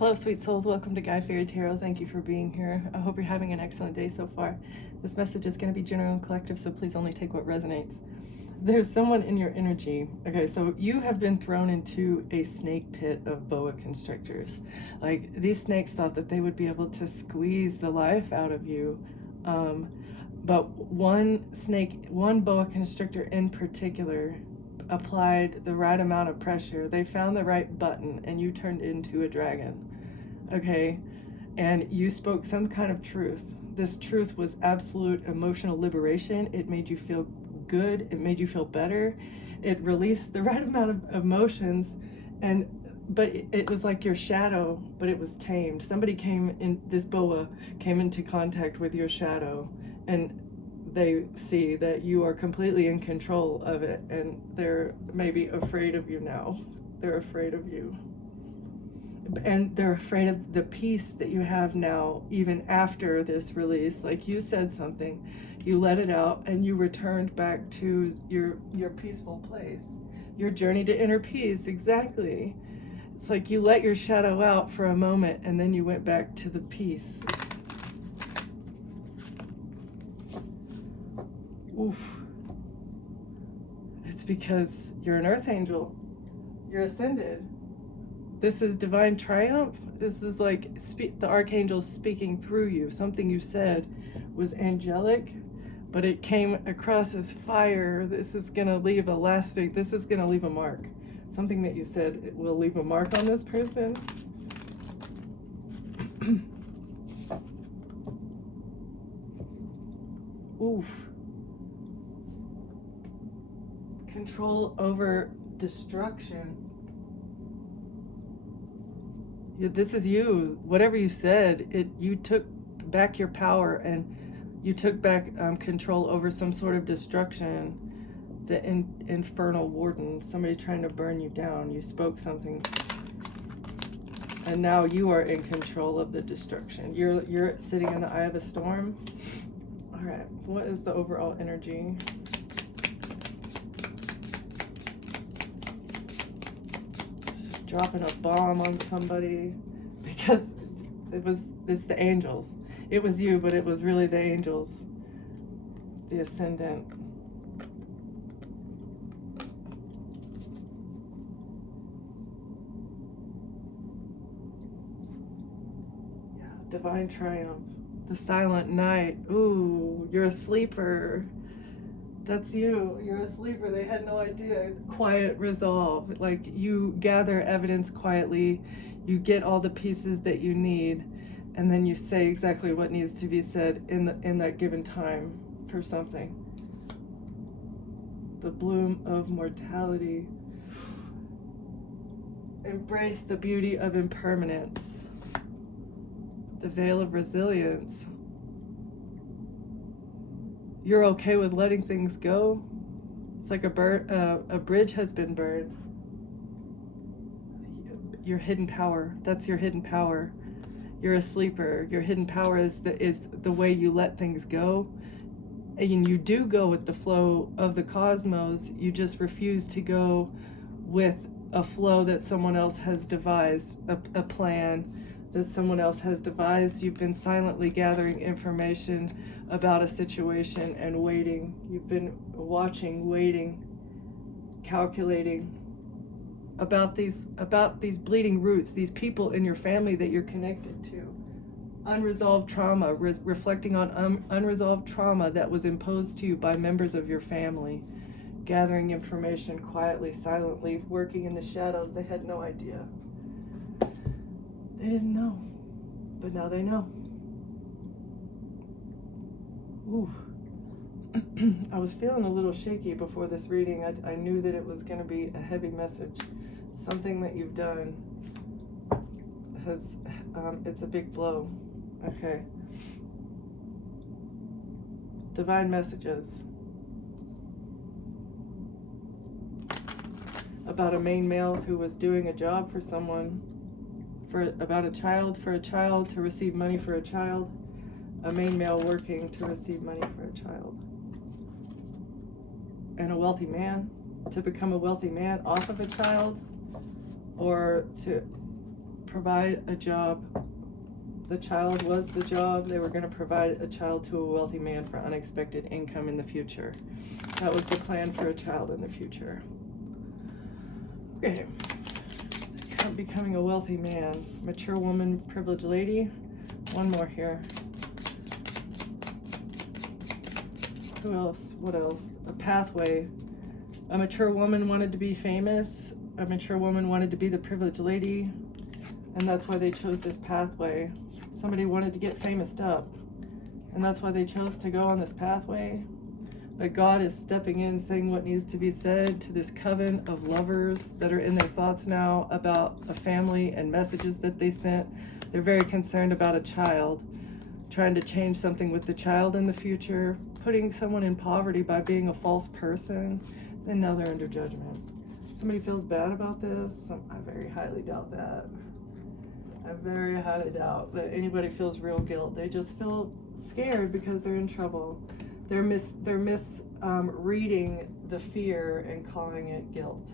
Hello, sweet souls. Welcome to Guy Fairy Tarot. Thank you for being here. I hope you're having an excellent day so far. This message is going to be general and collective, so please only take what resonates. There's someone in your energy. Okay, so you have been thrown into a snake pit of boa constrictors. Like, these snakes thought that they would be able to squeeze the life out of you. But one boa constrictor in particular, applied the right amount of pressure. They found the right button, and you turned into a dragon. Okay, and you spoke some kind of truth. This truth was absolute emotional liberation. It made you feel good. It made you feel better. It released the right amount of emotions, but it was like your shadow, but it was tamed. This boa came into contact with your shadow, and they see that you are completely in control of it, and they're maybe afraid of you now. They're afraid of you. And they're afraid of the peace that you have now, even after this release. Like, you said something, you let it out, and you returned back to your peaceful place. Your journey to inner peace, exactly. It's like you let your shadow out for a moment, and then you went back to the peace. Oof. It's because you're an earth angel. You're ascended. This is divine triumph. This is like the archangel speaking through you. Something you said was angelic, but it came across as fire. This is going to leave a mark. Something that you said will leave a mark on this person. Oof. Control over destruction. This is you. Whatever you said, you took back your power, and you took back control over some sort of destruction. The infernal warden, somebody trying to burn you down. You spoke something, and now you are in control of the destruction. You're sitting in the eye of a storm. All right, what is the overall energy? Dropping a bomb on somebody, because it's the angels. It was you, but it was really the angels, the ascendant. Yeah, divine triumph. The silent night. Ooh, you're a sleeper. That's you. You're a sleeper. They had no idea. Quiet resolve. Like, you gather evidence quietly, you get all the pieces that you need, and then you say exactly what needs to be said in that given time for something. The bloom of mortality. Embrace the beauty of impermanence. The veil of resilience. You're okay with letting things go. It's like a bridge has been burned. Your hidden power. That's your hidden power. You're a sleeper. Your hidden power is the way you let things go. And you do go with the flow of the cosmos. You just refuse to go with a flow that someone else has devised, a plan that someone else has devised. You've been silently gathering information about a situation and waiting. You've been watching, waiting, calculating about these bleeding roots, these people in your family that you're connected to. Unresolved trauma, reflecting on unresolved trauma that was imposed to you by members of your family. Gathering information quietly, silently, working in the shadows. They had no idea. They didn't know, but now they know. Ooh. I was feeling a little shaky before this reading. I knew that it was going to be a heavy message. Something that you've done has, it's a big blow. Okay. Divine messages. About a main male who was doing a job for someone, about a child, for a child to receive money for a child. A main male working to receive money for a child. And a wealthy man, to become a wealthy man off of a child, or to provide a job. The child was the job. They were going to provide a child to a wealthy man for unexpected income in the future. That was the plan for a child in the future. Okay. Becoming a wealthy man. Mature woman, privileged lady. One more here. Who else? What else? A pathway. A mature woman wanted to be famous. A mature woman wanted to be the privileged lady. And that's why they chose this pathway. Somebody wanted to get famous up. And that's why they chose to go on this pathway. But God is stepping in, saying what needs to be said to this coven of lovers that are in their thoughts now about a family and messages that they sent. They're very concerned about a child, trying to change something with the child in the future, putting someone in poverty by being a false person, and now they're under judgment. Somebody feels bad about this? I very highly doubt that. I very highly doubt that anybody feels real guilt. They just feel scared because they're in trouble. They're reading the fear and calling it guilt.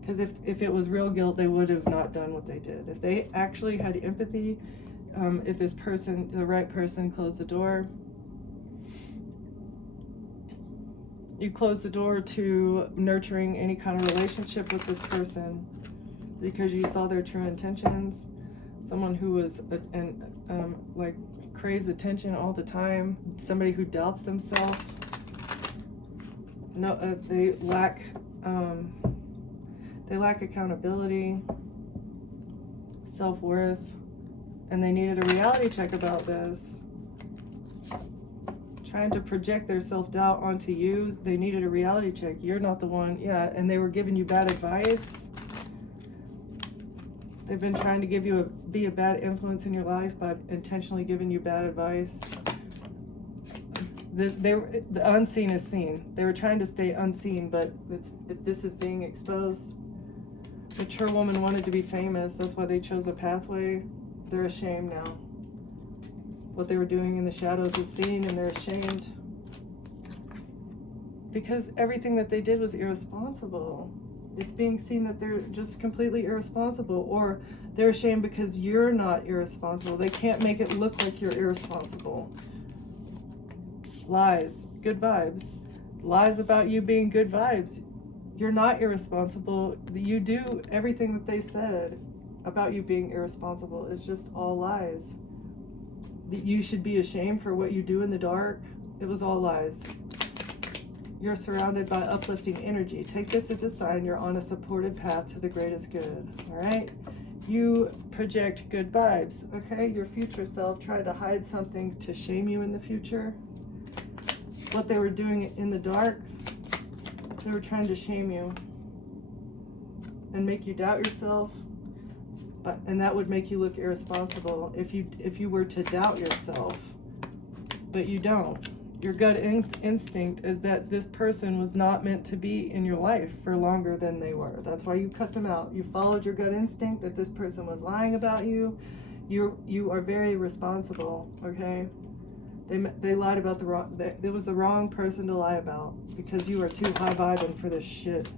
Because if it was real guilt, they would have not done what they did. If they actually had empathy, if this person, the right person, closed the door, you close the door to nurturing any kind of relationship with this person because you saw their true intentions. Someone who was like craves attention all the time. Somebody who doubts themselves. No, they lack accountability, self-worth, and they needed a reality check about this. Trying to project their self-doubt onto you, they needed a reality check. You're not the one, yeah, and they were giving you bad advice. They've been trying to be a bad influence in your life by intentionally giving you bad advice. The unseen is seen. They were trying to stay unseen, but this is being exposed. Mature woman wanted to be famous. That's why they chose a pathway. They're ashamed now. What they were doing in the shadows is seen, and they're ashamed. Because everything that they did was irresponsible. It's being seen that they're just completely irresponsible, or they're ashamed because you're not irresponsible. They can't make it look like you're irresponsible. Lies, good vibes. Lies about you being good vibes. You're not irresponsible. You do everything that they said about you being irresponsible. It's just all lies. That you should be ashamed for what you do in the dark. It was all lies. You're surrounded by uplifting energy. Take this as a sign you're on a supported path to the greatest good. All right? You project good vibes. Okay? Your future self tried to hide something to shame you in the future. What they were doing in the dark, they were trying to shame you and make you doubt yourself. And that would make you look irresponsible if you were to doubt yourself. But you don't. Your gut instinct is that this person was not meant to be in your life for longer than they were. That's why you cut them out. You followed your gut instinct that this person was lying about you. You are very responsible, okay? They lied about the wrong, it was the wrong person to lie about because you are too high vibing for this shit.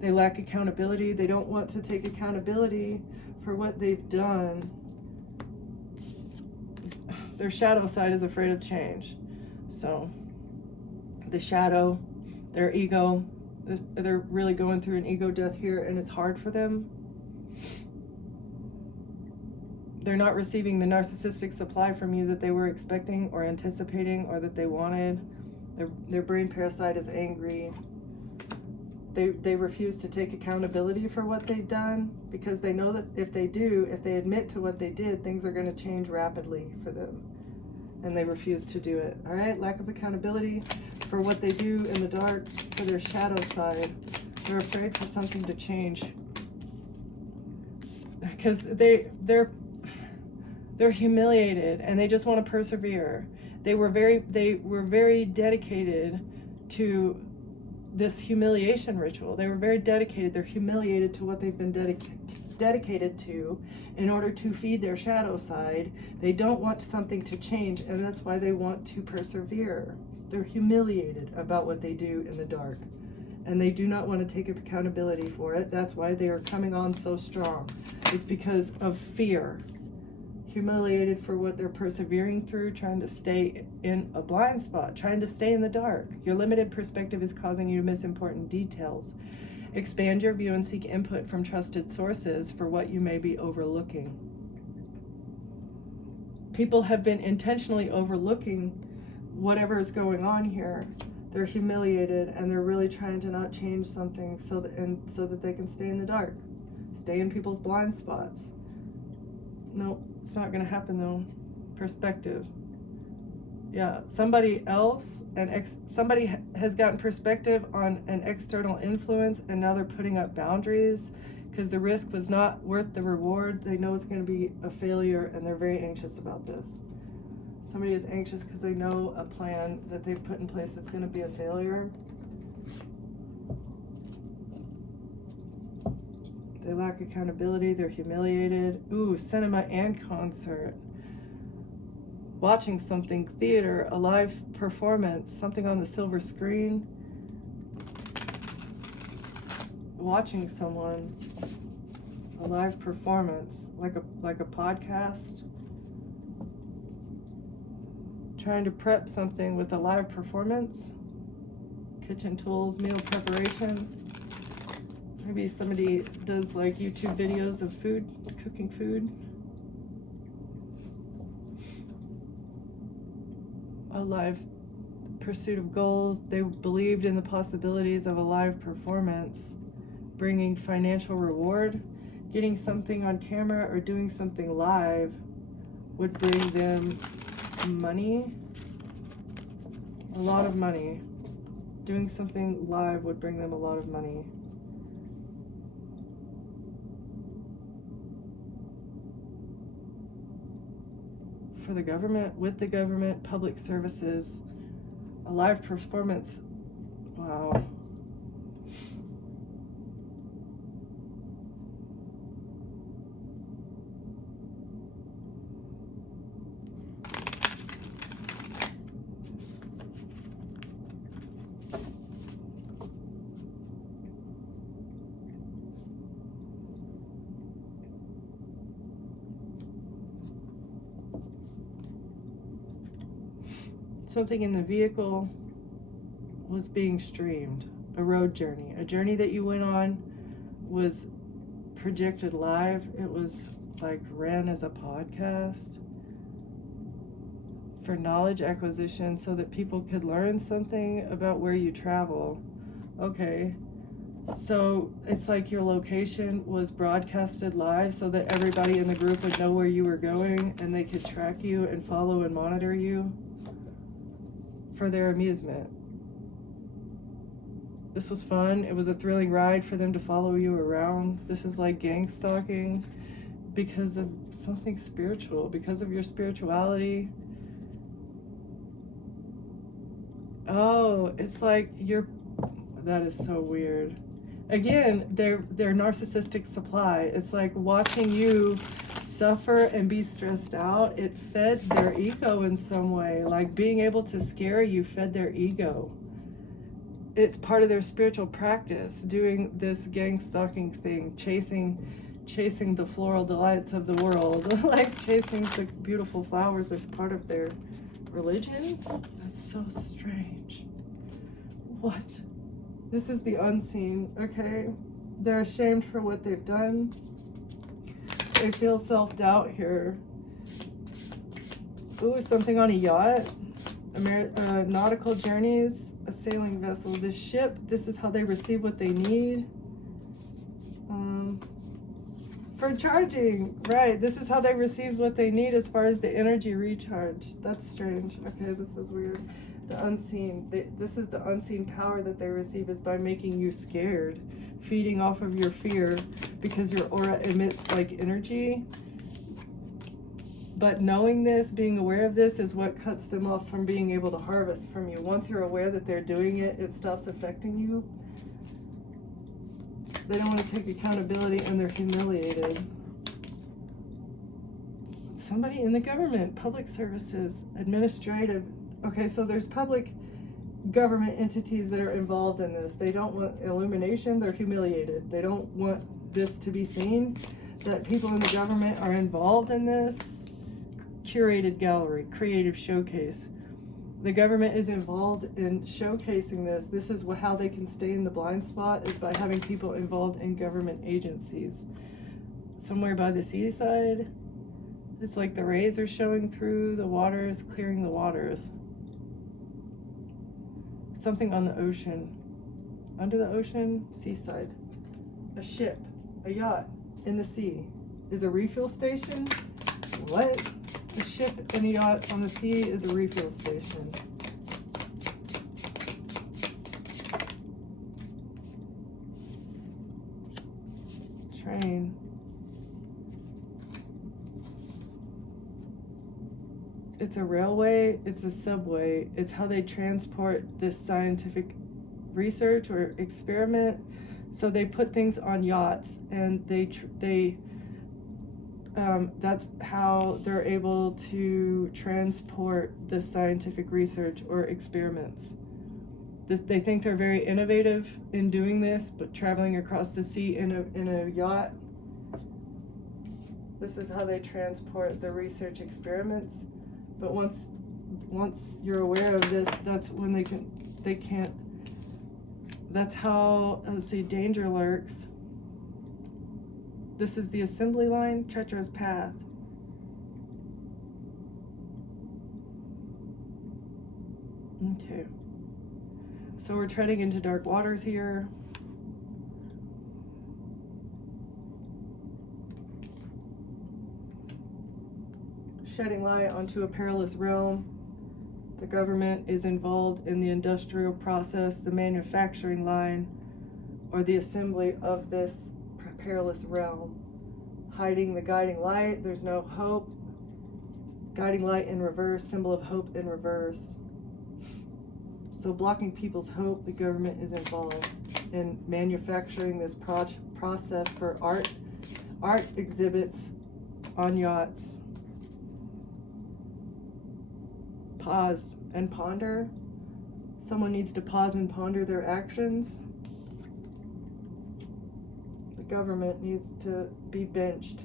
They lack accountability. They don't want to take accountability for what they've done. Their shadow side is afraid of change. So the shadow, their ego, they're really going through an ego death here, and it's hard for them. They're not receiving the narcissistic supply from you that they were expecting or anticipating or that they wanted. Their brain parasite is angry. They refuse to take accountability for what they've done because they know that if they admit to what they did, things are going to change rapidly for them. And they refuse to do it. All right? Lack of accountability for what they do in the dark, for their shadow side. They're afraid for something to change. Because they're humiliated and they just want to persevere. They were very dedicated to this humiliation ritual. They were very dedicated. They're humiliated to what they've been dedicated to in order to feed their shadow side. They don't want something to change, and that's why they want to persevere. They're humiliated about what they do in the dark, and they do not want to take accountability for it. That's why they are coming on so strong. It's because of fear. Humiliated for what they're persevering through, trying to stay in a blind spot, trying to stay in the dark. Your limited perspective is causing you to miss important details. Expand your view and seek input from trusted sources for what you may be overlooking. People have been intentionally overlooking whatever is going on here. They're humiliated and they're really trying to not change something so that they can stay in the dark, stay in people's blind spots. No, it's not going to happen though. Perspective. Yeah, somebody else somebody has gotten perspective on an external influence, and now they're putting up boundaries because the risk was not worth the reward. They know it's going to be a failure, and they're very anxious about this. Somebody is anxious because they know a plan that they've put in place that's going to be a failure. They lack accountability. They're humiliated. Ooh, cinema and concert. Watching something, theater, a live performance, something on the silver screen. Watching someone, a live performance, like a podcast. Trying to prep something with a live performance. Kitchen tools, meal preparation. Maybe somebody does like YouTube videos of food, cooking food. A live pursuit of goals. They believed in the possibilities of a live performance, bringing financial reward. Getting something on camera or doing something live would bring them money, a lot of money. Doing something live would bring them a lot of money. For the government, with the government, public services, a live performance. Wow. Something in the vehicle was being streamed. A road journey. A journey that you went on was projected live. It was like ran as a podcast for knowledge acquisition so that people could learn something about where you travel. Okay. So it's like your location was broadcasted live so that everybody in the group would know where you were going and they could track you and follow and monitor you for their amusement. This was fun. It was a thrilling ride for them to follow you around. This is like gang stalking because of something spiritual, because of your spirituality. Oh, it's like that is so weird. Again, their narcissistic supply. It's like watching you suffer and be stressed out. It fed their ego in some way. Like being able to scare you fed their ego. It's part of their spiritual practice, doing this gang stalking thing, chasing the floral delights of the world, like chasing the beautiful flowers as part of their religion. That's so strange. What? This is the unseen, okay? They're ashamed for what they've done. They feel self-doubt here. Ooh, something on a yacht. Nautical journeys, a sailing vessel. This ship, this is how they receive what they need. For charging, right. This is how they receive what they need as far as the energy recharge. That's strange. Okay, this is weird. The unseen. This is the unseen power that they receive is by making you scared, feeding off of your fear because your aura emits like energy. But knowing this, being aware of this is what cuts them off from being able to harvest from you. Once you're aware that they're doing it, it stops affecting you. They don't want to take accountability and they're humiliated. Somebody in the government, public services, administrative. Okay, so there's public government entities that are involved in this. They don't want illumination, they're humiliated. They don't want this to be seen, that people in the government are involved in this. Curated gallery, creative showcase. The government is involved in showcasing this. This is how they can stay in the blind spot, is by having people involved in government agencies. Somewhere by the seaside, it's like the rays are showing through the waters, clearing the waters. Something on the ocean. Under the ocean, seaside. A ship, a yacht in the sea. Is a refuel station? What? A ship and a yacht on the sea is a refuel station. Train. It's a railway, it's a subway. It's how they transport this scientific research or experiment. So they put things on yachts, and that's how they're able to transport the scientific research or experiments. They think they're very innovative in doing this, but traveling across the sea in a yacht. This is how they transport the research experiments. But once you're aware of this, that's when they can't. That's how, let's see, danger lurks. This is the assembly line, treacherous path. Okay. So we're treading into dark waters here. Shedding light onto a perilous realm. The government is involved in the industrial process, the manufacturing line, or the assembly of this perilous realm. Hiding the guiding light, there's no hope. Guiding light in reverse, symbol of hope in reverse. So blocking people's hope, the government is involved in manufacturing this process for art exhibits on yachts. Pause and ponder. Someone needs to pause and ponder their actions. The government needs to be benched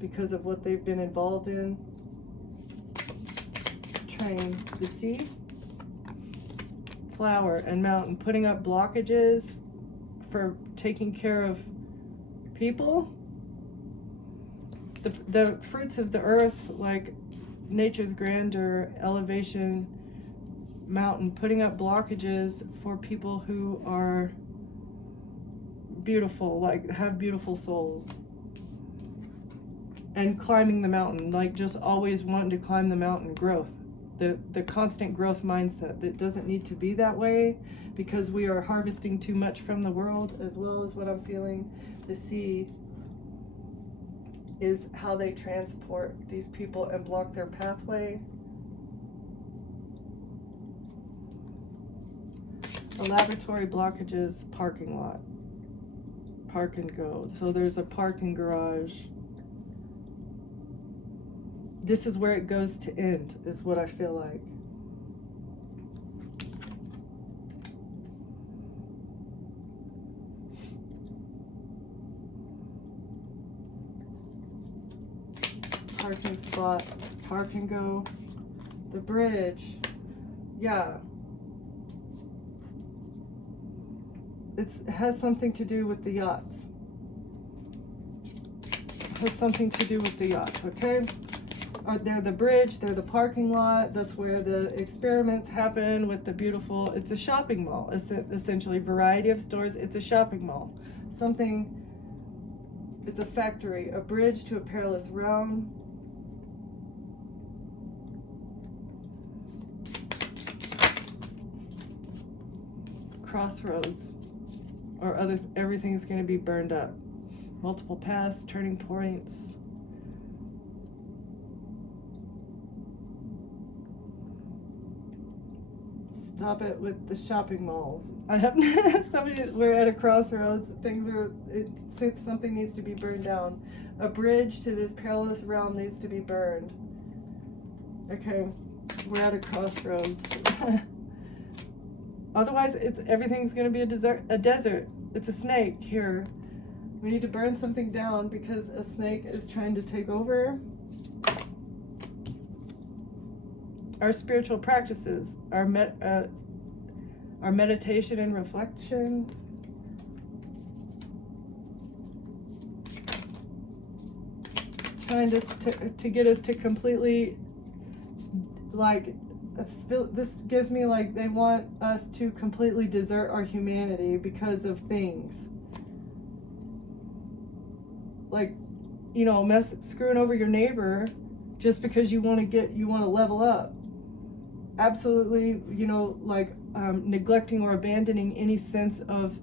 because of what they've been involved in. Train, the sea, flower and mountain, putting up blockages for taking care of people. The fruits of the earth, like nature's grandeur, elevation, mountain, putting up blockages for people who are beautiful, like have beautiful souls. And climbing the mountain, like just always wanting to climb the mountain, growth. The constant growth mindset that doesn't need to be that way, because we are harvesting too much from the world, as well as what I'm feeling. The sea is how they transport these people and block their pathway. The laboratory blockages, parking lot. Park and go. So there's a parking garage. This is where it goes to end, is what I feel like. Parking spot, park and go. The bridge, yeah. It has something to do with the yachts. Has something to do with the yachts, okay? They're the bridge, they're the parking lot. That's where the experiments happen with the beautiful, it's a shopping mall. It's essentially variety of stores. It's a shopping mall. Something, it's a factory, a bridge to a perilous realm. Crossroads, or everything's going to be burned up. Multiple paths, turning points. Stop it with the shopping malls. We're at a crossroads. Something needs to be burned down. A bridge to this perilous realm needs to be burned. Okay, we're at a crossroads. Otherwise, everything's going to be a desert. It's a snake here. We need to burn something down because a snake is trying to take over our spiritual practices, our meditation and reflection. Trying to get us to completely, like, this gives me like they want us to completely desert our humanity because of things. Like, you know, screwing over your neighbor just because you want to level up. Absolutely, you know, like neglecting or abandoning any sense of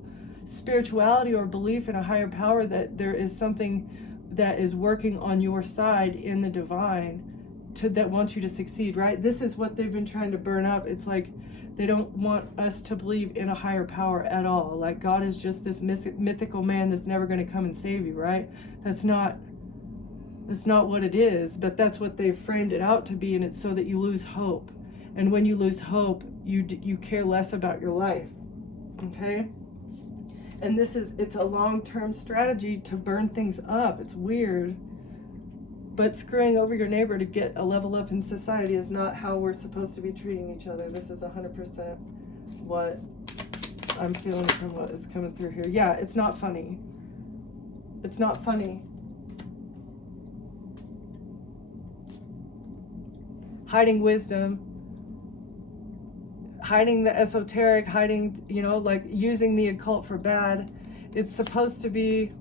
spirituality or belief in a higher power, that there is something that is working on your side in the divine that wants you to succeed, right? This is what they've been trying to burn up. It's like they don't want us to believe in a higher power at all. Like God is just this mythical man that's never going to come and save you, right? That's not what it is, but that's what they've framed it out to be, and it's so that you lose hope. And when you lose hope, you care less about your life, okay? And it's a long-term strategy to burn things up. It's weird. But screwing over your neighbor to get a level up in society is not how we're supposed to be treating each other. This is 100% what I'm feeling from what is coming through here. Yeah, it's not funny. It's not funny. Hiding wisdom, hiding the esoteric, hiding, you know, like using the occult for bad. It's supposed to be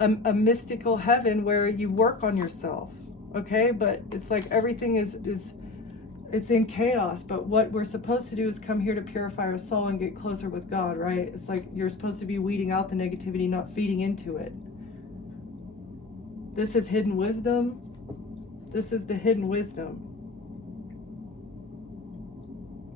a mystical heaven where you work on yourself, okay? But it's like everything is it's in chaos. But what we're supposed to do is come here to purify our soul and get closer with God, right? It's like you're supposed to be weeding out the negativity, not feeding into it. This is hidden wisdom. This is the hidden wisdom.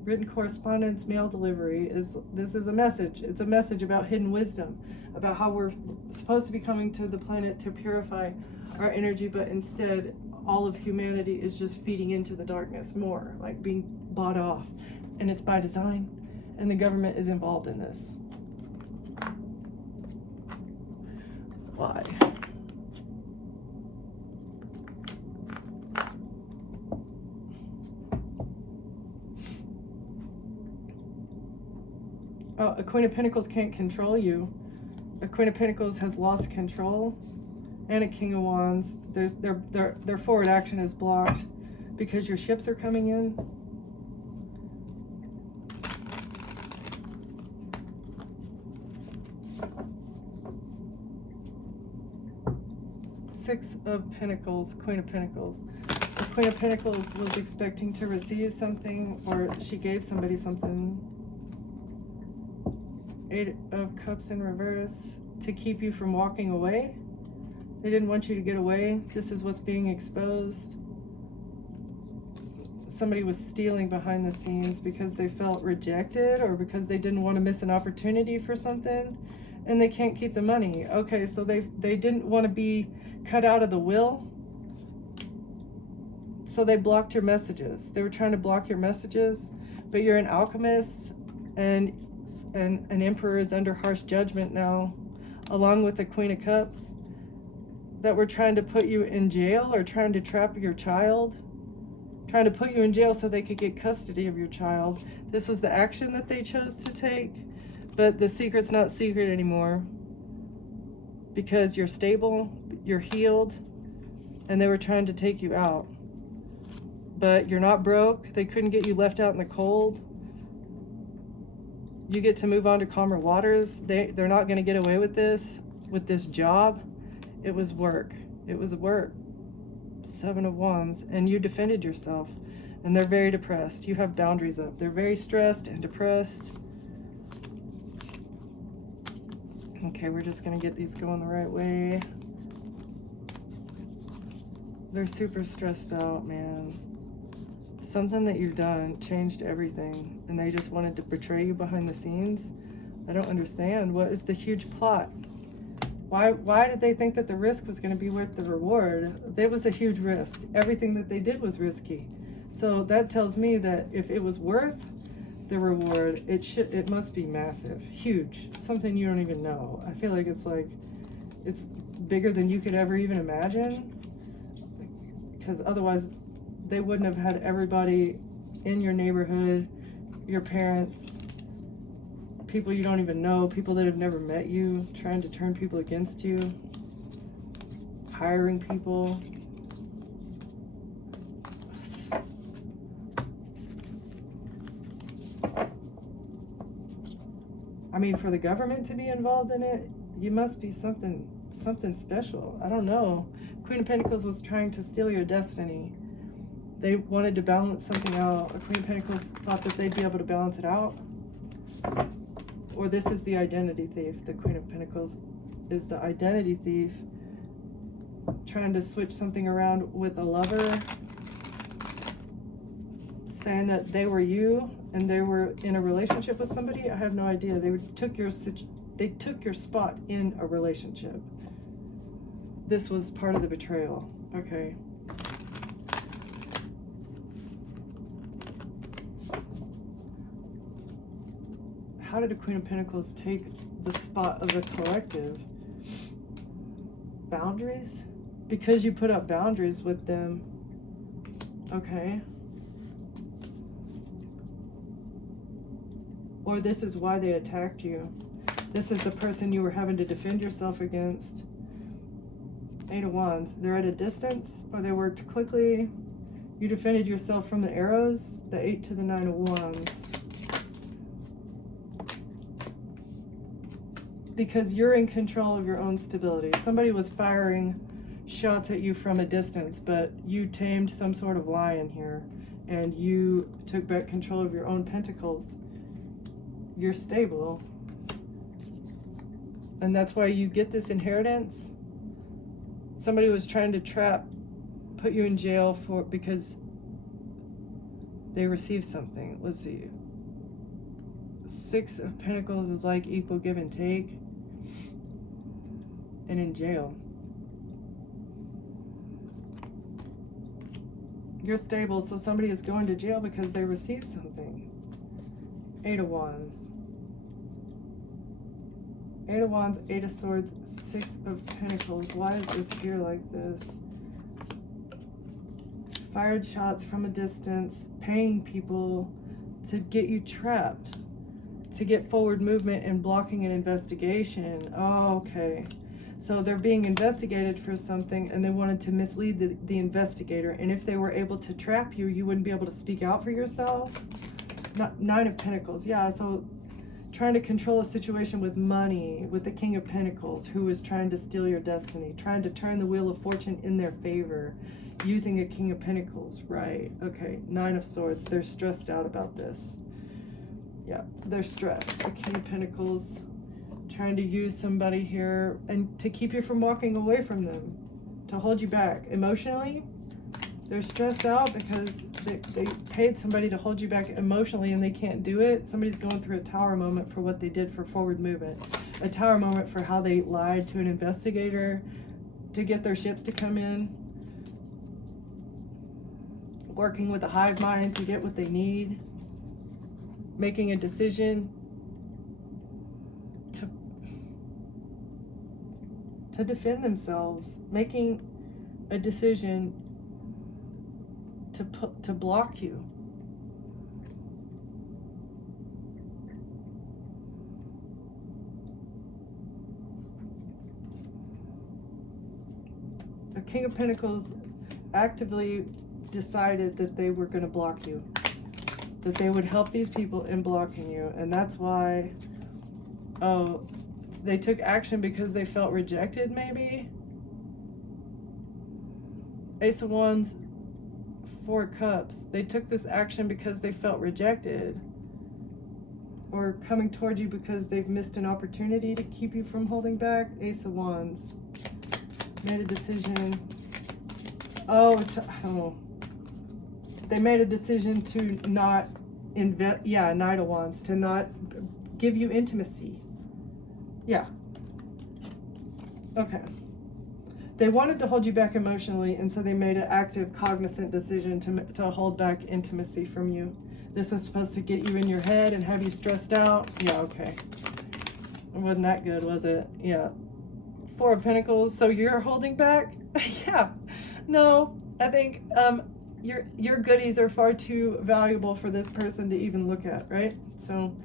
Written correspondence, mail delivery this is a message. It's a message about hidden wisdom, about how we're supposed to be coming to the planet to purify our energy, but instead all of humanity is just feeding into the darkness more, like being bought off. And it's by design, and the government is involved in this. Why? Oh, a Queen of Pentacles can't control you. A Queen of Pentacles has lost control. And a King of Wands. Their forward action is blocked because your ships are coming in. Six of Pentacles, Queen of Pentacles. The Queen of Pentacles was expecting to receive something, or she gave somebody something. Eight of Cups in reverse, to keep you from walking away. They didn't want you to get away. This is what's being exposed. Somebody was stealing behind the scenes because they felt rejected or because they didn't want to miss an opportunity for something, and they can't keep the money. Okay, so they didn't want to be cut out of the will, so they blocked your messages. They were trying to block your messages, but you're an alchemist, and an emperor is under harsh judgment now, along with the Queen of Cups, that were trying to put you in jail or trying to trap your child, trying to put you in jail so they could get custody of your child. This was the action that they chose to take, but the secret's not secret anymore because you're stable, you're healed, and they were trying to take you out. But you're not broke. They couldn't get you left out in the cold. You get to move on to calmer waters. They're not going to get away with this job. It was work. It was work. Seven of Wands. And you defended yourself. And they're very depressed. You have boundaries up. They're very stressed and depressed. Okay, we're just going to get these going the right way. They're super stressed out, man. Something that you've done changed everything, and they just wanted to betray you behind the scenes. I don't understand. What is the huge plot? Why did they think that the risk was going to be worth the reward? There was a huge risk. Everything that they did was risky. So that tells me that if it was worth The reward, it must be massive, huge, something you don't even know. I feel like it's bigger than you could ever even imagine, because otherwise they wouldn't have had everybody in your neighborhood, your parents, people you don't even know, people that have never met you, trying to turn people against you, hiring people. I mean, for the government to be involved in it, you must be something special. I don't know. Queen of Pentacles was trying to steal your destiny. They wanted to balance something out. A Queen of Pentacles thought that they'd be able to balance it out. Or this is the identity thief. The Queen of Pentacles is the identity thief, trying to switch something around with a lover, saying that they were you and they were in a relationship with somebody. I have no idea. They took your spot in a relationship. This was part of the betrayal. Okay. How did a Queen of Pentacles take the spot of the collective? Boundaries? Because you put up boundaries with them. Okay. Or this is why they attacked you. This is the person you were having to defend yourself against. 8 of Wands. They're at a distance, or they worked quickly. You defended yourself from the arrows. The 8 to the 9 of Wands. Because you're in control of your own stability. Somebody was firing shots at you from a distance, but you tamed some sort of lion here, and you took back control of your own pentacles. You're stable, and that's why you get this inheritance. Somebody was trying to put you in jail because they received something. Let's see. 6 of Pentacles is like equal give and take, and in jail. You're stable, so somebody is going to jail because they received something. 8 of Wands. 8 of Wands, 8 of Swords, 6 of Pentacles. Why is this here like this? Fired shots from a distance, paying people to get you trapped, to get forward movement and blocking an investigation. Oh, okay. So they're being investigated for something, and they wanted to mislead the investigator. And if they were able to trap you, you wouldn't be able to speak out for yourself. 9 of Pentacles. Yeah, so trying to control a situation with money, with the King of Pentacles, who is trying to steal your destiny, trying to turn the wheel of fortune in their favor, using a King of Pentacles. Right. Okay. 9 of Swords. They're stressed out about this. Yeah, they're stressed. The King of Pentacles trying to use somebody here and to keep you from walking away from them, to hold you back emotionally. They're stressed out because they paid somebody to hold you back emotionally and they can't do it. Somebody's going through a tower moment for what they did for forward movement. A tower moment for how they lied to an investigator to get their ships to come in. Working with a hive mind to get what they need. Making a decision to defend themselves. Making a decision to block you. The King of Pentacles actively decided that they were going to block you, that they would help these people in blocking you, and that's why, oh, they took action because they felt rejected, maybe. Ace of Wands, 4 Cups. They took this action because they felt rejected, or coming toward you because they've missed an opportunity to keep you from holding back. Ace of Wands. Made a decision. They made a decision to not invest. Yeah, Knight of Wands. To not give you intimacy. Yeah. Okay. They wanted to hold you back emotionally, and so they made an active, cognizant decision to hold back intimacy from you. This was supposed to get you in your head and have you stressed out. Yeah, okay. It wasn't that good, was it? Yeah. Four of Pentacles. So you're holding back? Yeah. No, I think your goodies are far too valuable for this person to even look at, right? So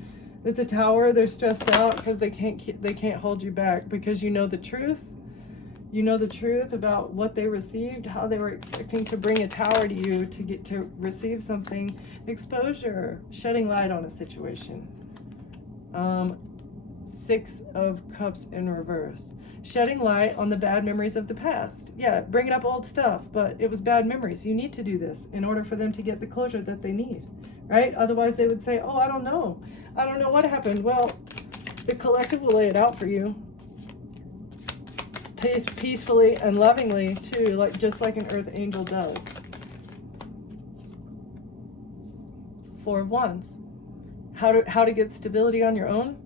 with the Tower, they're stressed out because they can't hold you back, because you know the truth. You know the truth about what they received, how they were expecting to bring a Tower to you to get to receive something. Exposure, shedding light on a situation. Six of Cups in reverse. Shedding light on the bad memories of the past. Yeah, bringing up old stuff, but it was bad memories. You need to do this in order for them to get the closure that they need, right? Otherwise they would say, oh, I don't know. I don't know what happened. Well, the collective will lay it out for you. Peacefully and lovingly too, just like an earth angel does. Four of Wands. How to get stability on your own,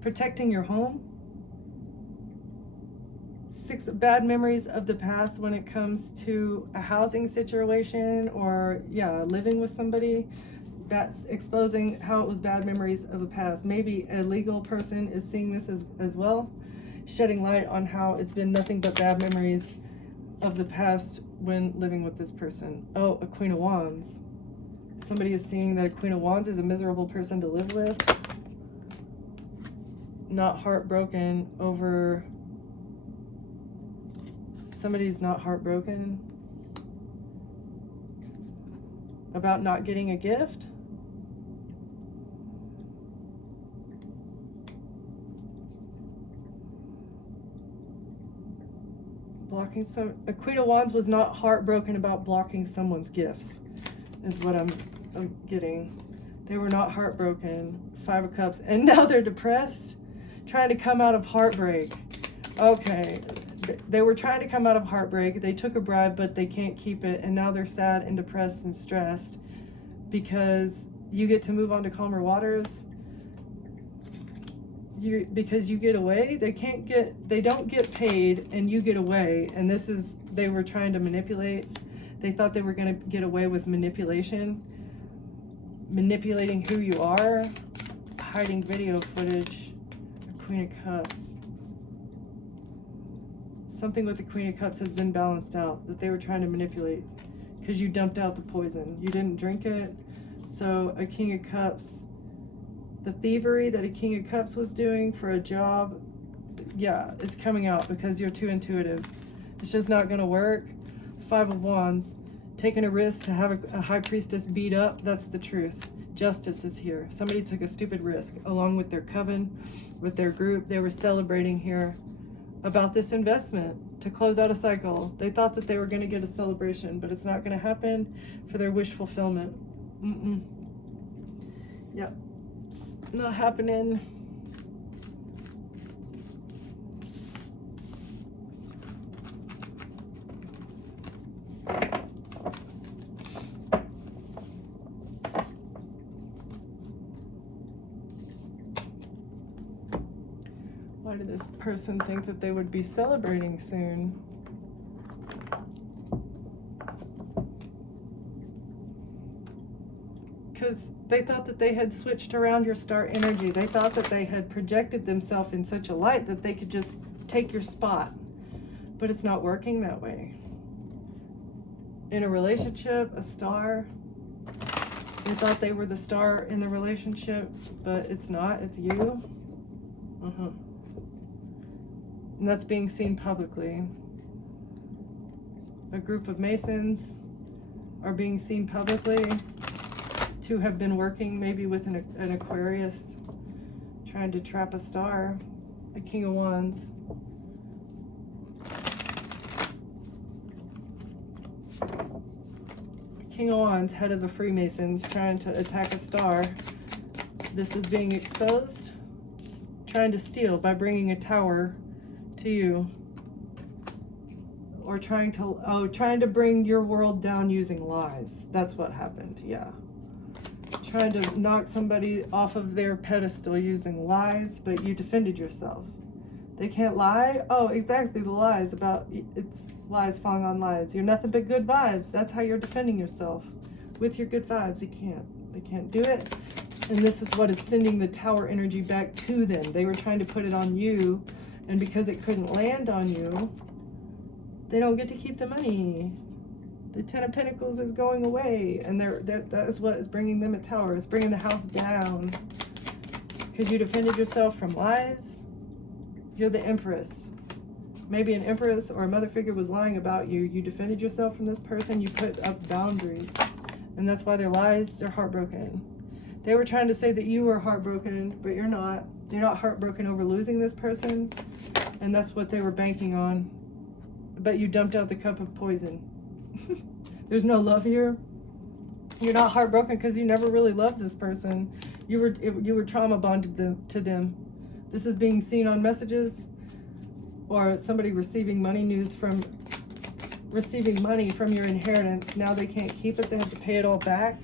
protecting your home. Six bad memories of the past when it comes to a housing situation, or living with somebody. That's exposing how it was bad memories of the past. Maybe a legal person is seeing this as well, shedding light on how it's been nothing but bad memories of the past when living with this person. Oh, a Queen of Wands. Somebody is seeing that a Queen of Wands is a miserable person to live with. Not heartbroken over... Somebody's not heartbroken about not getting a gift. A Queen of Wands was not heartbroken about blocking someone's gifts, is what I'm getting. They were not heartbroken. Five of Cups. And now they're depressed, trying to come out of heartbreak. Okay. They were trying to come out of heartbreak. They took a bribe, but they can't keep it. And now they're sad and depressed and stressed because you get to move on to calmer waters. Because you get away. They don't get paid, and you get away. And they were trying to manipulate. They thought they were going to get away with manipulating who you are, hiding video footage. Queen of Cups. Something with the Queen of Cups has been balanced out, that they were trying to manipulate, because you dumped out the poison. You didn't drink it. So a King of Cups, the thievery that a King of Cups was doing for a job, it's coming out because you're too intuitive. It's just not going to work. Five of Wands, taking a risk to have a High Priestess beat up. That's the truth. Justice is here. Somebody took a stupid risk along with their coven, with their group. They were celebrating here about this investment to close out a cycle. They thought that they were going to get a celebration, but it's not going to happen for their wish fulfillment. Yep. Not happening. Why did this person think that they would be celebrating soon? Because they thought that they had switched around your star energy. They thought that they had projected themselves in such a light that they could just take your spot. But it's not working that way. In a relationship, a star, they thought they were the star in the relationship, but it's not, it's you. And that's being seen publicly. A group of Masons are being seen publicly to have been working maybe with an Aquarius, trying to trap a star. A King of Wands. King of Wands, head of the Freemasons, trying to attack a star. This is being exposed. Trying to steal by bringing a tower to you. Or trying to bring your world down using lies. That's what happened, yeah. Trying to knock somebody off of their pedestal using lies, but you defended yourself. They can't lie. Oh, exactly, the lies about, it's lies falling on lies. You're nothing but good vibes. That's how you're defending yourself. With your good vibes, they can't do it. And this is what is sending the tower energy back to them. They were trying to put it on you, and because it couldn't land on you, they don't get to keep the money. The Ten of Pentacles is going away, and that is what is bringing them a tower. It's bringing the house down. Because you defended yourself from lies. You're the Empress. Maybe an Empress or a mother figure was lying about you. You defended yourself from this person. You put up boundaries. And that's why they're lies. They're heartbroken. They were trying to say that you were heartbroken, but you're not. You're not heartbroken over losing this person. And that's what they were banking on. But you dumped out the cup of poison. There's no love here. You're not heartbroken because you never really loved this person. You were trauma bonded to them. This is being seen on messages, or somebody receiving money from your inheritance. Now they can't keep it. They have to pay it all back.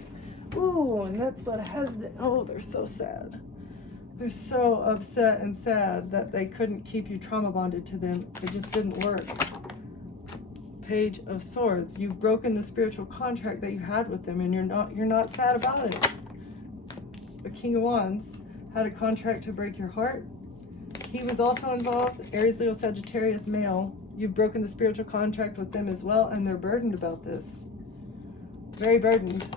Ooh, and that's what has the, oh, they're so sad. They're so upset and sad that they couldn't keep you trauma bonded to them. It just didn't work. Page of Swords. You've broken the spiritual contract that you had with them, and you're not sad about it. The King of Wands had a contract to break your heart. He was also involved. Aries, Leo, Sagittarius, male. You've broken the spiritual contract with them as well, and they're burdened about this. Very burdened.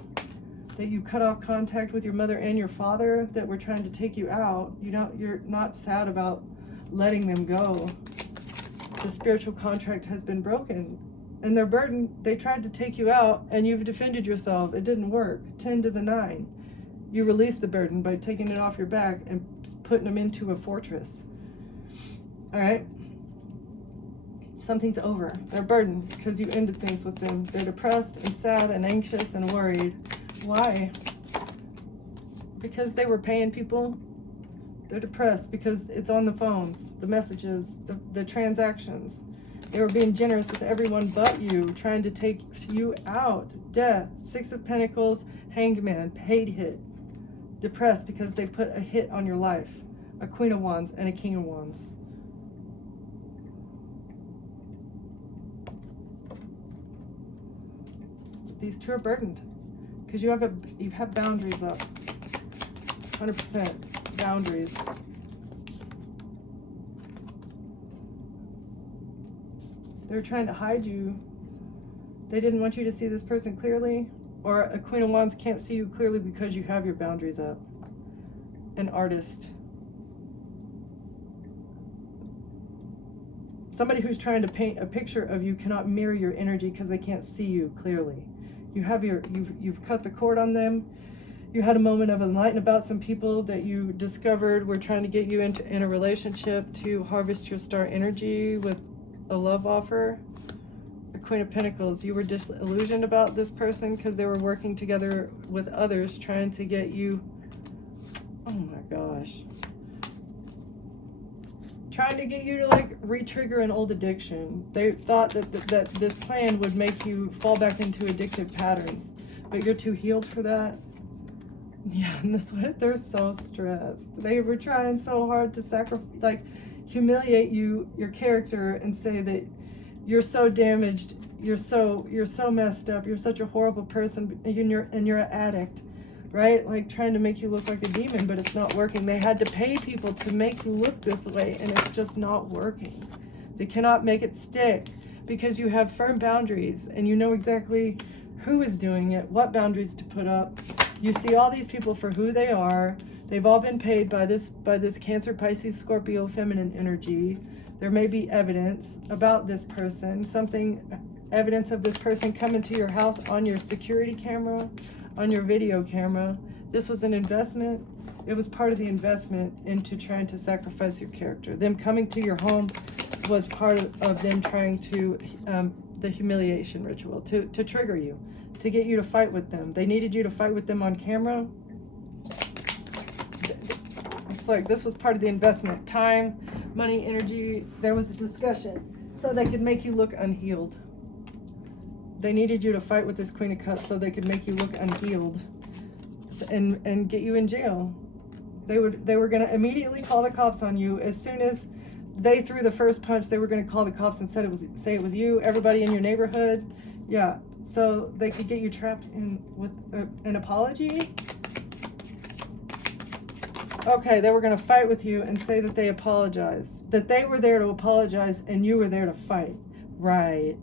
That you cut off contact with your mother and your father that were trying to take you out. You're not sad about letting them go. The spiritual contract has been broken. And they're burdened. They tried to take you out, and you've defended yourself. It didn't work. 10 to the 9. You released the burden by taking it off your back and putting them into a fortress. All right? Something's over. They're burdened because you ended things with them. They're depressed and sad and anxious and worried. Why? Because they were paying people. They're depressed because it's on the phones, the messages, the transactions. They were being generous with everyone but you, trying to take you out. Death, 6 of Pentacles, Hanged Man, paid hit. Depressed because they put a hit on your life. A Queen of Wands and a King of Wands. These two are burdened because you have boundaries up. 100% boundaries. They're trying to hide you. They didn't want you to see this person clearly, or a Queen of Wands can't see you clearly because you have your boundaries up. An artist. Somebody who's trying to paint a picture of you cannot mirror your energy because they can't see you clearly. You've cut the cord on them. You had a moment of enlightenment about some people that you discovered were trying to get you in a relationship to harvest your star energy with a love offer. A Queen of Pentacles. You were disillusioned about this person because they were working together with others trying to get you, oh my gosh, trying to get you to like re-trigger an old addiction. They thought that this plan would make you fall back into addictive patterns, but you're too healed for that. Yeah, and that's what they're so stressed. They were trying so hard to sacrifice, like humiliate you, your character, and say that you're so damaged, you're so messed up, you're such a horrible person, and you're an addict, right? Like trying to make you look like a demon, but it's not working. They had to pay people to make you look this way, and it's just not working. They cannot make it stick because you have firm boundaries and you know exactly who is doing it, what boundaries to put up. You see all these people for who they are. They've all been paid by this Cancer, Pisces, Scorpio, feminine energy. There may be evidence about this person, evidence of this person coming to your house on your security camera, on your video camera. This was an investment. It was part of the investment into trying to sacrifice your character. Them coming to your home was part of them trying to, the humiliation ritual, to trigger you, to get you to fight with them. They needed you to fight with them on camera. It's like this was part of the investment. Time, money, energy. There was a discussion so they could make you look unhealed. They needed you to fight with this Queen of Cups so they could make you look unhealed and get you in jail. They were going to immediately call the cops on you as soon as they threw the first punch. They were going to call the cops and say it was you, everybody in your neighborhood. Yeah, so they could get you trapped in with an apology. Okay, they were going to fight with you and say that they apologized, that they were there to apologize and you were there to fight. Right.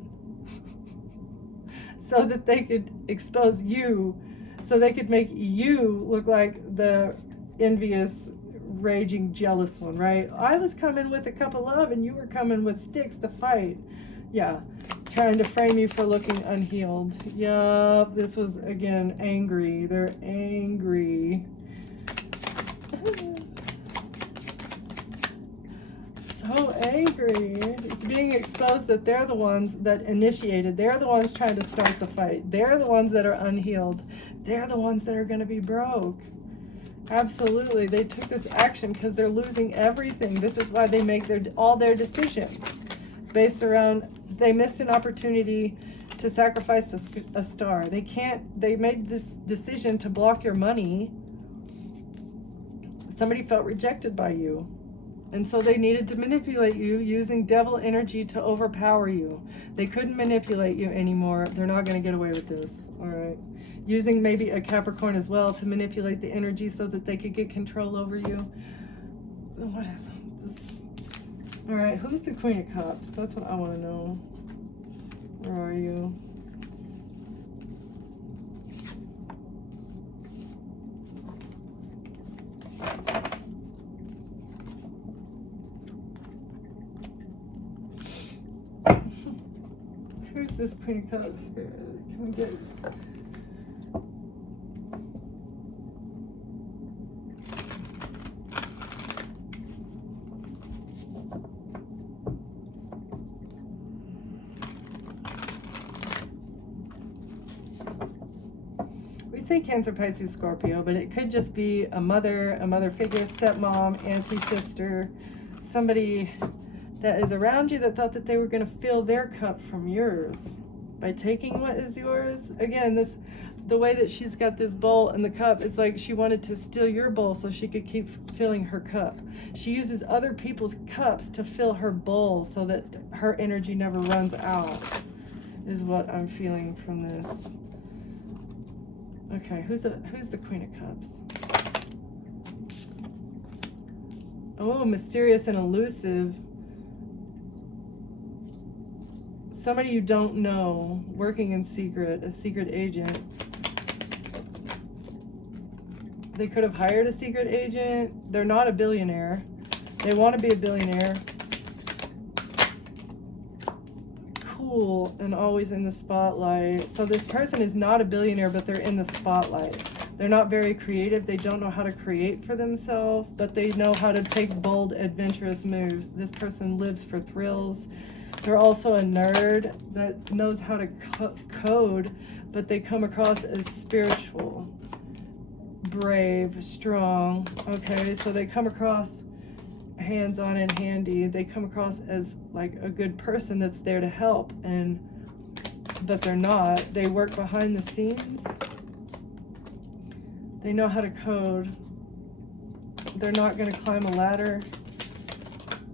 So that they could expose you, so they could make you look like the envious, raging, jealous one, right? I was coming with a cup of love and you were coming with sticks to fight. Yeah, trying to frame you for looking unhealed. Yup, this was, again, angry. They're angry. So angry. It's being exposed that they're the ones that initiated. They're the ones trying to start the fight. They're the ones that are unhealed. They're the ones that are going to be broke. Absolutely. They took this action because they're losing everything. This is why they make all their decisions based around, they missed an opportunity to sacrifice a star. They made this decision to block your money. Somebody felt rejected by you. And so they needed to manipulate you using devil energy to overpower you. They couldn't manipulate you anymore. They're not going to get away with this. All right. Using maybe a Capricorn as well to manipulate the energy so that they could get control over you. What is this? All right. Who's the Queen of Cups? That's what I want to know. Where are you? Who's this Queen of Cups? Can we get... We say Cancer, Pisces, Scorpio, but it could just be a mother figure, stepmom, auntie, sister, somebody that is around you that thought that they were going to fill their cup from yours by taking what is yours. Again, the way that she's got this bowl and the cup is like she wanted to steal your bowl so she could keep filling her cup. She uses other people's cups to fill her bowl so that her energy never runs out, is what I'm feeling from this. Okay, who's the Queen of Cups? Oh, mysterious and elusive. Somebody you don't know, working in secret, a secret agent. They could have hired a secret agent. They're not a billionaire. They want to be a billionaire. Cool, and always in the spotlight. So this person is not a billionaire, but they're in the spotlight. They're not very creative. They don't know how to create for themselves, but they know how to take bold, adventurous moves. This person lives for thrills. They're also a nerd that knows how to code, but they come across as spiritual, brave, strong. Okay, so they come across hands-on and handy. They come across as like a good person that's there to help, but they're not. They work behind the scenes. They know how to code. They're not going to climb a ladder.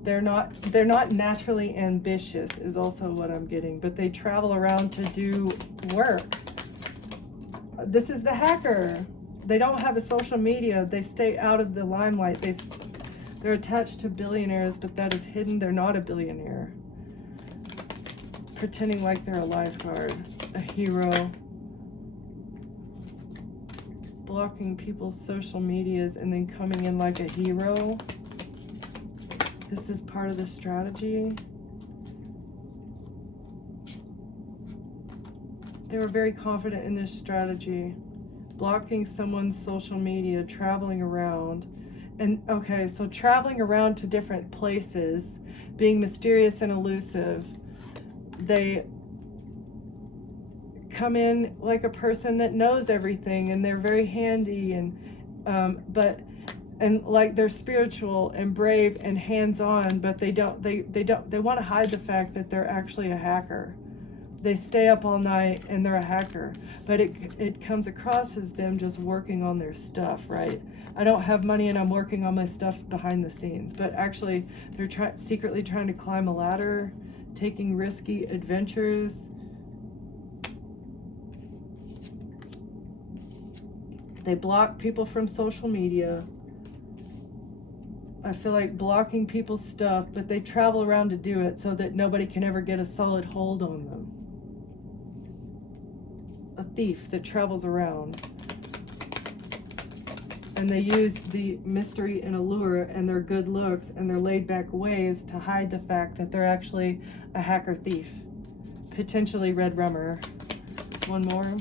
They're not naturally ambitious is also what I'm getting, but they travel around to do work. This is the hacker. They don't have a social media. They stay out of the limelight. They're attached to billionaires, but that is hidden. They're not a billionaire. Pretending like they're a lifeguard, a hero. Blocking people's social medias and then coming in like a hero. This is part of the strategy. They were very confident in this strategy. Blocking someone's social media, traveling around. And okay, so traveling around to different places, being mysterious and elusive. They come in like a person that knows everything and they're very handy and like they're spiritual and brave and hands-on, but they want to hide the fact that they're actually a hacker. They stay up all night and they're a hacker, but it comes across as them just working on their stuff, right? I don't have money and I'm working on my stuff behind the scenes, but actually they're secretly trying to climb a ladder, taking risky adventures. They block people from social media. I feel like blocking people's stuff, but they travel around to do it so that nobody can ever get a solid hold on them. A thief that travels around. And they use the mystery and allure and their good looks and their laid back ways to hide the fact that they're actually a hacker thief. Potentially red rummer. One more.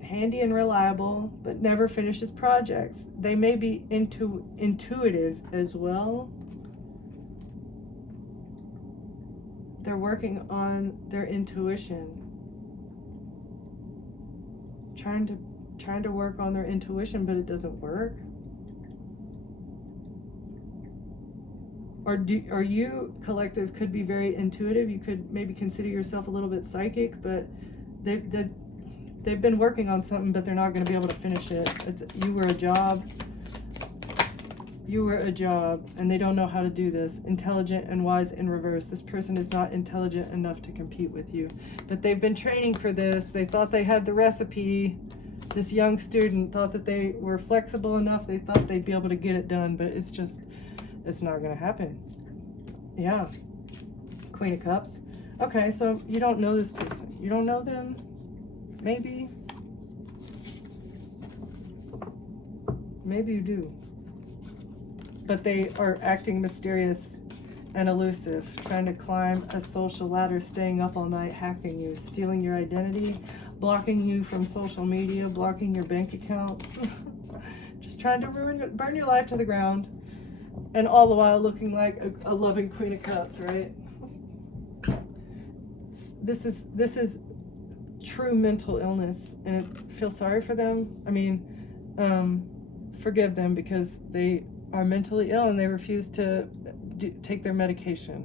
Handy and reliable, but never finishes projects. They may be intuitive as well. They're working on their intuition. Trying to work on their intuition, but it doesn't work. Or you, collective, could be very intuitive. You could maybe consider yourself a little bit psychic, but they've been working on something, but they're not going to be able to finish it. You were a job, and they don't know how to do this. Intelligent and wise in reverse. This person is not intelligent enough to compete with you, but they've been training for this. They thought they had the recipe. This young student thought that they were flexible enough. They thought they'd be able to get it done, but it's not going to happen. Yeah. Queen of Cups. Okay, so you don't know this person. You don't know them. Maybe you do, but they are acting mysterious and elusive, trying to climb a social ladder, staying up all night, hacking you, stealing your identity, blocking you from social media, blocking your bank account, just trying to burn your life to the ground, and all the while looking like a loving Queen of Cups, right? This is true mental illness, and I feel sorry for them. I mean, forgive them because they are mentally ill and they refuse to take their medication,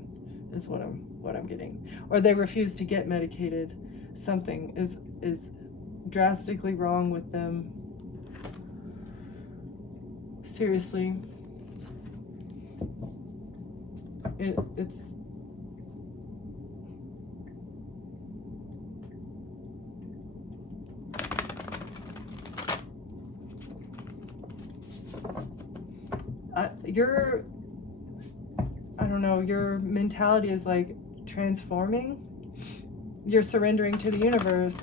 is what I'm getting, or they refuse to get medicated. Something is drastically wrong with them. Seriously, it's. Your mentality is like transforming. You're surrendering to the universe.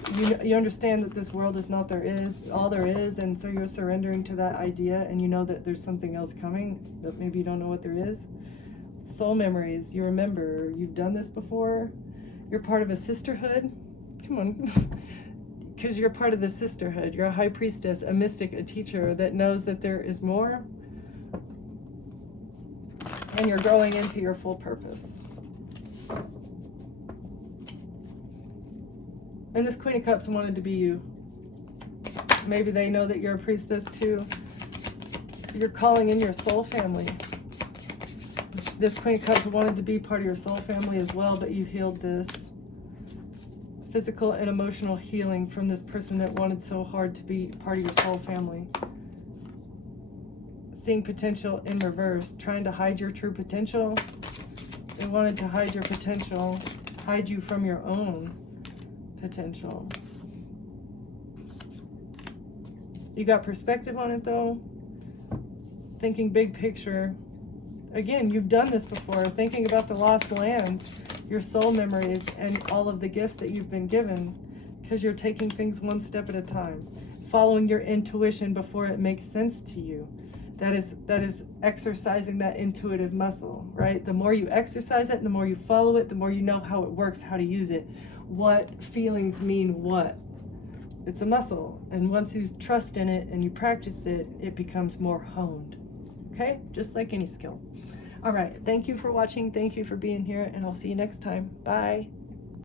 You understand that this world is not all there is, and so you're surrendering to that idea, and you know that there's something else coming, but maybe you don't know what there is. Soul memories. You remember. You've done this before. You're part of a sisterhood. Come on. Because you're part of the sisterhood. You're a high priestess, a mystic, a teacher that knows that there is more. And you're growing into your full purpose. And this Queen of Cups wanted to be you. Maybe they know that you're a priestess too. You're calling in your soul family. This Queen of Cups wanted to be part of your soul family as well, but you healed this. Physical and emotional healing from this person that wanted so hard to be part of your soul family. Seeing potential in reverse, trying to hide your true potential. They wanted to hide your potential, hide you from your own potential. You got perspective on it though. Thinking big picture. Again, you've done this before. Thinking about the lost lands, your soul memories, and all of the gifts that you've been given, because you're taking things one step at a time. Following your intuition before it makes sense to you. That is exercising that intuitive muscle, right? The more you exercise it, the more you follow it, the more you know how it works, how to use it, what feelings mean what. It's a muscle, and once you trust in it and you practice it, it becomes more honed, okay? Just like any skill. All right, thank you for watching, thank you for being here, and I'll see you next time. Bye.